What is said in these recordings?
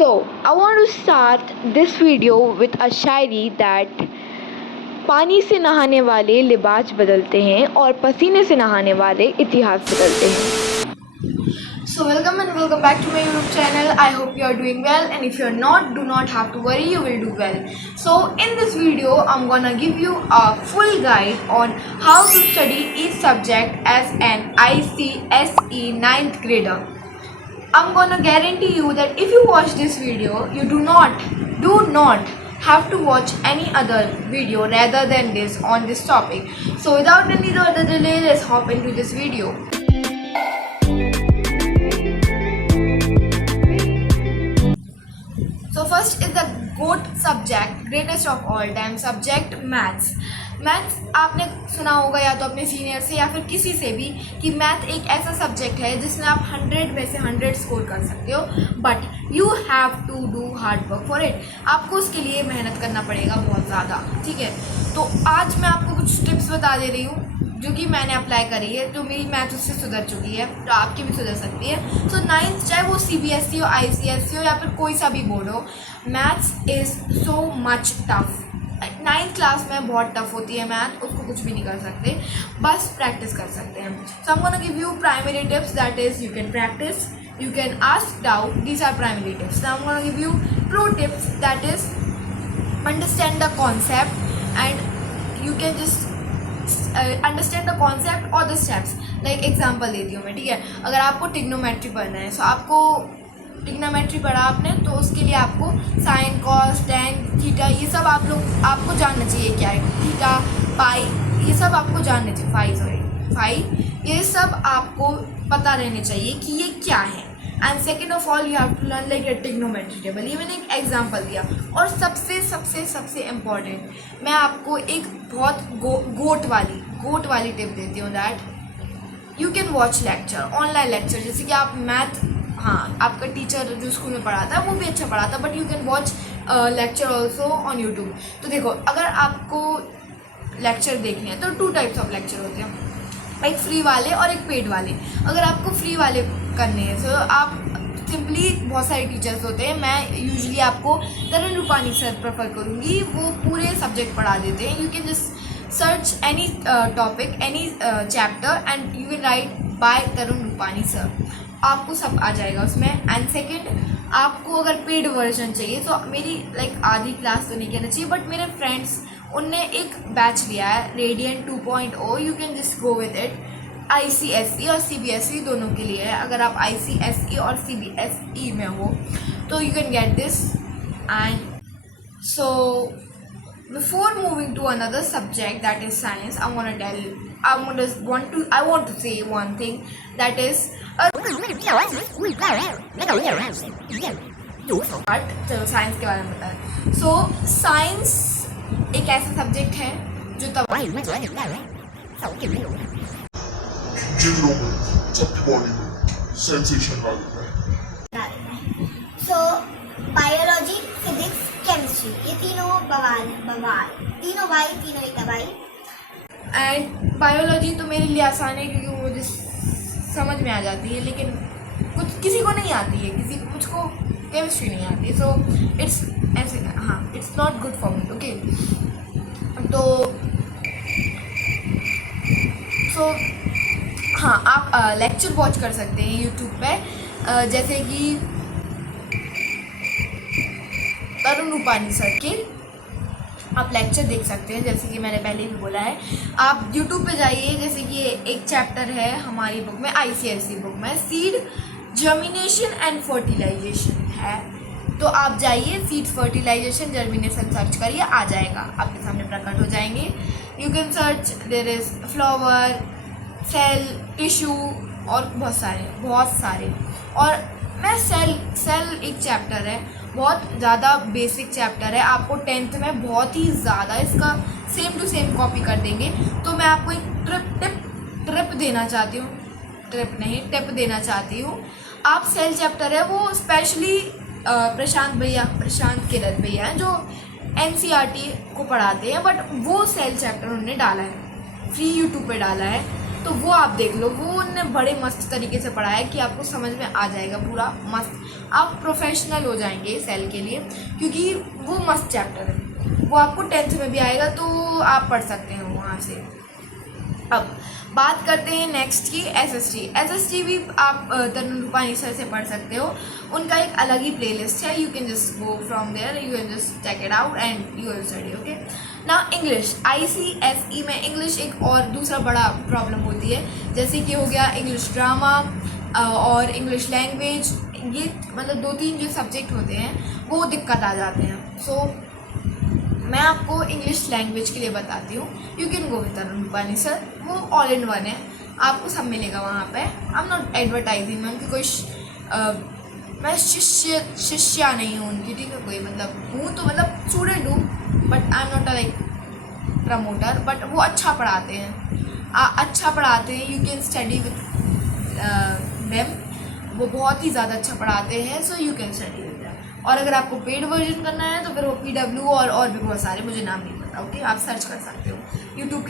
So, I want to start this video with a Shayari that पानी से नहाने वाले लिबास बदलते हैं और पसीने से नहाने वाले इतिहास बदलते हैं. So welcome and welcome back to my YouTube channel. I hope you are doing well, and if you're not, do not have to worry, you will do well. So in this video, I'm gonna give you a full guide on how to study each subject as an ICSE 9th grader. I'm gonna guarantee you that if you watch this video, you do not have to watch any other video rather than this on this topic. So without any further delay, let's hop into this video. So first is the GOAT subject, greatest of all time subject, maths. Maths आपने सुना होगा या तो अपने senior से या फिर किसी से भी कि मैथ एक ऐसा सब्जेक्ट है जिसमें आप 100 में से 100 स्कोर कर सकते हो, but you have to do hard work for it. आपको उसके लिए मेहनत करना पड़ेगा बहुत ज़्यादा. ठीक है, तो आज मैं आपको कुछ टिप्स बता दे रही हूँ जो कि मैंने अप्लाई करी है, तो मेरी मैथ उससे सुधर चुकी है, तो आपकी भी सुधर सकती है. सो 9th, चाहे वो CBSE हो, ICSE हो या फिर कोई सा भी बोर्ड हो, maths is so much tough. 9th class में बहुत टफ होती है मैथ, उसको कुछ भी नहीं कर सकते, बस प्रैक्टिस कर सकते हैं. So I am gonna give you primary tips, that is you can practise, you can ask doubt. These are primary tips. Now I'm going to give you pro tips, that is understand the concept, and you can just understand the concept or the steps. Like example देती हूँ मैं. ठीक है, अगर आपको trigonometry पढ़ना है, सो आपको ट्रिग्नोमेट्री पढ़ा आपने, तो उसके लिए आपको साइन, कॉस, टेन, थीटा, ये सब आपको जानना चाहिए क्या है. थीटा, पाई, ये सब आपको जानना चाहिए. फाई, ये सब आपको पता रहने चाहिए कि ये क्या है. And second of all, you have to learn like a trigonometry table. ये मैंने एक एग्जांपल दिया. और सबसे सबसे सबसे इम्पॉर्टेंट, मैं आपको एक बहुत गोट वाली टिप देती हूँ, that you can watch lecture, online lecture. जैसे कि आप मैथ, हाँ, आपका टीचर जो स्कूल में पढ़ाता है वो भी अच्छा पढ़ाता है, but you can watch lecture also on YouTube. तो देखो, अगर आपको लेक्चर देखने हैं तो 2 टाइप्स ऑफ लेक्चर होते हैं, एक फ्री वाले और एक पेड वाले. अगर आपको फ्री वाले करने हैं, सो आप सिंपली, बहुत सारे टीचर्स होते हैं, मैं यूजुअली आपको तरुण रूपानी सर प्रेफर करूँगी, वो पूरे सब्जेक्ट पढ़ा देते हैं. You can just search any topic, any chapter, and you will write by Tarun Rupani sir, आपको सब आ जाएगा उसमें. एंड सेकेंड, आपको अगर पेड वर्जन चाहिए, तो मेरी लाइक आधी क्लास तो नहीं कहना चाहिए, बट मेरे फ्रेंड्स, उनने एक बैच लिया है, radiant 2.0. You can just go with it. ICSE और CBSE दोनों के लिए है. अगर आप ICSE और CBSE में हो तो you can get this. And so before moving to another subject, that is science, I want to say one thing, that is चलो साइंस के बारे में बताएं. सो साइंस एक ऐसा सब्जेक्ट है जो जिन लोगों सबकी बॉडी में सेंसेशन वाले हैं. सो बायोलॉजी, फिजिक्स, केमिस्ट्री, ये तीनों बवाल, तीनों भाई, तीनों एक भाई. एंड बायोलॉजी तो मेरे लिए आसान है क्योंकि वो मुझे समझ में आ जाती है, लेकिन किसी को नहीं आती है, मुझको केमिस्ट्री नहीं आती. सो इट्स ऐसे, हाँ, it's not good for me. Okay, तो हाँ, आप लेक्चर वॉच कर सकते हैं यूट्यूब पे, जैसे कि तरुण रूपानी सर के आप लेक्चर देख सकते हैं. जैसे कि मैंने पहले भी बोला है, आप यूट्यूब पे जाइए. जैसे कि एक चैप्टर है हमारी बुक में, ICSE बुक में, सीड जर्मिनेशन एंड फर्टिलाइजेशन है, तो आप जाइए, सीड फर्टिलाइजेशन जर्मिनेशन सर्च करिए, आ जाएगा, आपके सामने प्रकट हो जाएंगे. You can search, there is flower, cell, tissue और बहुत सारे. और मैं सेल एक चैप्टर है, बहुत ज़्यादा बेसिक चैप्टर है, आपको 10th में बहुत ही ज़्यादा इसका सेम टू सेम कॉपी कर देंगे. तो मैं आपको एक टिप देना चाहती हूँ. आप सेल चैप्टर है, वो स्पेशली प्रशांत किरत भैया हैं जो NCERT को पढ़ाते हैं, बट वो सेल चैप्टर उन्होंने डाला है, फ्री यूट्यूब पे डाला है, तो तो वो आप देख लो, वो उनने बड़े मस्त तरीके से पढ़ाया कि आपको समझ में आ जाएगा पूरा मस्त, आप प्रोफेशनल हो जाएंगे सेल के लिए, क्योंकि वो मस्त चैप्टर है, वो आपको 10th में भी आएगा, तो आप पढ़ सकते हैं वहाँ से। अब बात करते हैं नेक्स्ट की एसएसटी भी आप तरुण रूपानी सर से पढ़ सकते हो, उनका एक अलग ही प्लेलिस्ट है, you can just go from there, you can just check it out and you will study. Okay, ना इंग्लिश ICSE में इंग्लिश एक और दूसरा बड़ा प्रॉब्लम होती है, जैसे कि हो गया इंग्लिश ड्रामा और इंग्लिश लैंग्वेज, ये मतलब 2-3 जो सब्जेक्ट होते हैं वो दिक्कत आ जाते हैं। सो मैं आपको इंग्लिश लैंग्वेज के लिए बताती हूँ, you can go with Tarun Rupani sir, वो ऑल इन वन है, आपको सब मिलेगा वहाँ पे। आई एम नॉट एडवर्टाइजिंग, मैं उनकी कोई मैं शिष्या नहीं हूँ उनकी, ठीक है, कोई मतलब हूँ तो मतलब स्टूडेंट हूँ, but I am not a like promoter, but वो अच्छा पढ़ाते हैं, अच्छा पढ़ाते हैं, you can study with them, वो बहुत ही ज़्यादा अच्छा पढ़ाते हैं, so you can study with them. और अगर आपको पेड वर्जन करना है तो फिर वो PW और भी बहुत सारे, मुझे नाम नहीं पता, ओके, आप सर्च कर सकते हो, यूट्यूब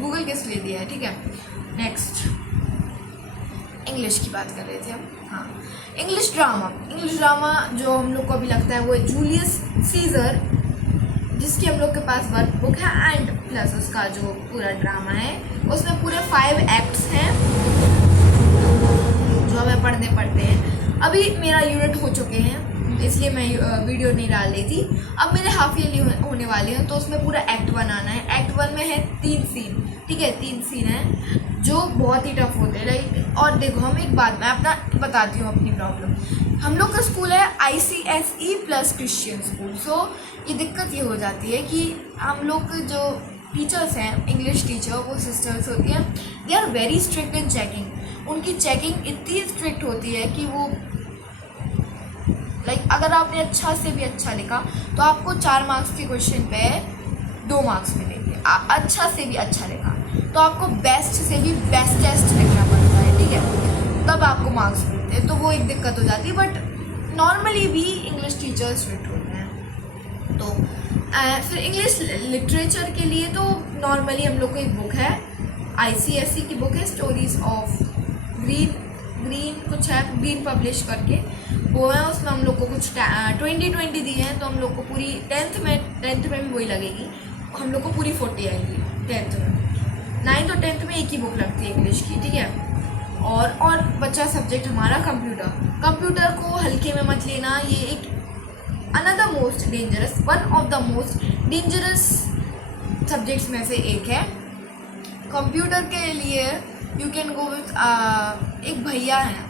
गूगल किस लिए दिया है, ठीक है। नेक्स्ट इंग्लिश की बात कर रहे थे हम, हाँ, इंग्लिश ड्रामा जो हम लोग को अभी लगता है वो जूलियस सीजर, जिसकी हम लोग के पास वर्क बुक है एंड प्लस उसका जो पूरा ड्रामा है, उसमें पूरे 5 एक्ट्स हैं जो हमें पढ़ते हैं। अभी मेरा यूनिट हो चुके हैं, इसलिए मैं वीडियो नहीं डाल रही थी, अब मेरे हाफ ईयरली होने वाले हैं, तो उसमें पूरा एक्ट 1 आना है। एक्ट 1 में है 3 सीन, ठीक है, 3 सीन हैं जो बहुत ही टफ होते हैं, लाइक। और देखो, हम एक बात मैं अपना बताती हूँ अपनी प्रॉब्लम, हम लोग का स्कूल है ICSE प्लस क्रिश्चियन स्कूल, सो ये दिक्कत ये हो जाती है कि हम लोग जो टीचर्स हैं, इंग्लिश टीचर, वो सिस्टर्स होती हैं, they are very strict in checking, उनकी चेकिंग इतनी स्ट्रिक्ट होती है कि वो लाइक अगर आपने अच्छा से भी अच्छा लिखा तो आपको 4 मार्क्स के क्वेश्चन पे 2 मार्क्स मिलेंगे, अच्छा से भी अच्छा लिखा तो आपको बेस्ट से भी बेस्टेस्ट लिखना पड़ता है, ठीक है, तब आपको मार्क्स मिलते हैं, तो वो एक दिक्कत हो जाती है। बट नॉर्मली भी इंग्लिश टीचर्स स्ट्रिक्ट होते हैं। तो फिर इंग्लिश लिटरेचर के लिए तो नॉर्मली हम लोग को एक बुक है, ICSE की बुक है, स्टोरीज ऑफ ग्रीन कुछ है, ग्रीन पब्लिश करके वो है, उसमें हम लोग को कुछ 20 दिए हैं, तो हम लोग को पूरी 10th में भी वही लगेगी, हम लोग को पूरी 40 आएंगी 10th में। 9th और 10th में एक ही बुक लगती है इंग्लिश की, ठीक है। और बचा सब्जेक्ट हमारा कंप्यूटर को हल्के में मत लेना, ये एक another most dangerous, one of the most dangerous subjects में से एक है। कंप्यूटर के लिए यू कैन गो विथ एक भैया हैं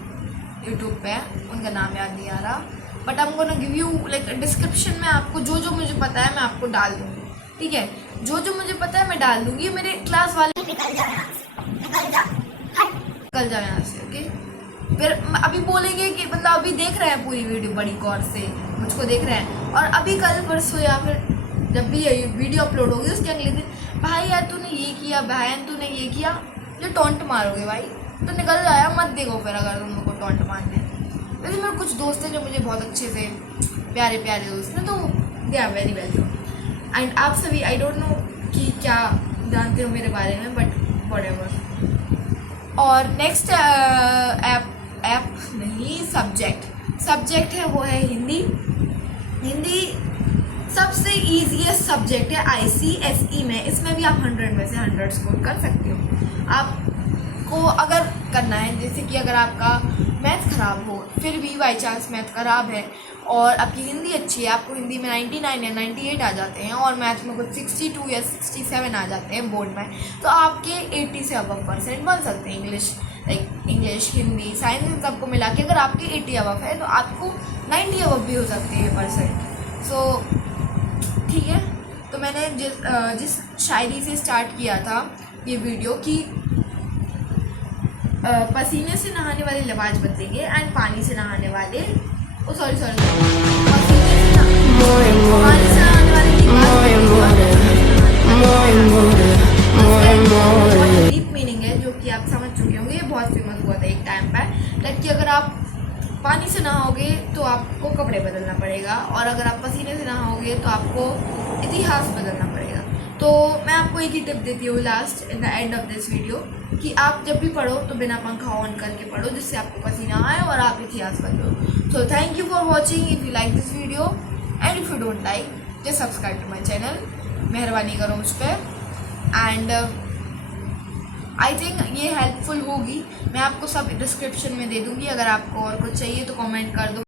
यूट्यूब पे, उनका नाम याद नहीं आ रहा, but I am gonna give you like description में आपको जो मुझे पता है मैं आपको डाल दूँगी, ठीक है, जो मुझे पता है मैं डाल दूँगी। मेरे क्लास वाले निकल जाओ यहाँ से, ओके। फिर अभी बोलेंगे कि मतलब अभी देख रहे हैं पूरी वीडियो बड़ी गौर से, मुझको देख रहे हैं, और अभी कल परसों या फिर जब भी वीडियो अपलोड होगी उसके अगले दिन, भाई यार तूने ये किया, बहन तूने ये किया, जो टॉन्ट मारोगे भाई, तो निकल जाया मत देखो फिर अगर तुम लोग को टॉन्ट मारने। वैसे मेरे कुछ दोस्त हैं जो मुझे बहुत अच्छे से प्यारे दोस्त हैं, तो they are very welcome. And आप सभी आई डोंट नो कि क्या जानते हो मेरे बारे में, बट व्हाटएवर। और नेक्स्ट ऐप नहीं सब्जेक्ट है, वो है हिंदी सबसे ईजीएस्ट सब्जेक्ट है ICSE में, इसमें भी आप 100 में से 100 स्कोर कर सकते हो। आपको अगर करना है, जैसे कि अगर आपका मैथ ख़राब हो, फिर भी बाई चांस मैथ ख़राब है और आपकी हिंदी अच्छी है, आपको हिंदी में 99 या 98 आ जाते हैं और मैथ में कुछ 62 या 67 आ जाते हैं बोर्ड में, तो आपके 80 से अबव % बन सकते हैं। इंग्लिश हिंदी साइंस इन सबको मिला के अगर आपके 80 अबव है तो आपको 90 अबव भी हो सकते हैं %। सो ठीक है, तो मैंने जिस शायरी से स्टार्ट किया था ये वीडियो कि पसीने से नहाने वाले लिबास बदलेंगे एंड पानी से नहाने वाले पसीने से नहाने वाले डीप मीनिंग है जो कि आप समझ चुके होंगे, ये बहुत फेमस हुआ था एक टाइम पर, लाइक कि अगर आप पानी से नहाओगे तो आपको कपड़े बदलना पड़ेगा और अगर आप पसीने से नहाओगे तो आपको इतिहास बदलना पड़ेगा। तो मैं आपको एक ही टिप देती हूँ last in the end of this video कि आप जब भी पढ़ो तो बिना पंखा ऑन करके पढ़ो, जिससे आपको पसीना आए और आप इतिहास बदलो। So thank you for watching. If you like this video and if you don't like, just subscribe to my channel, मेहरबानी करो उस पर। एंड आई थिंक ये हेल्पफुल होगी। मैं आपको सब डिस्क्रिप्शन में दे दूँगी। अगर आपको और कुछ चाहिए तो कमेंट कर दो।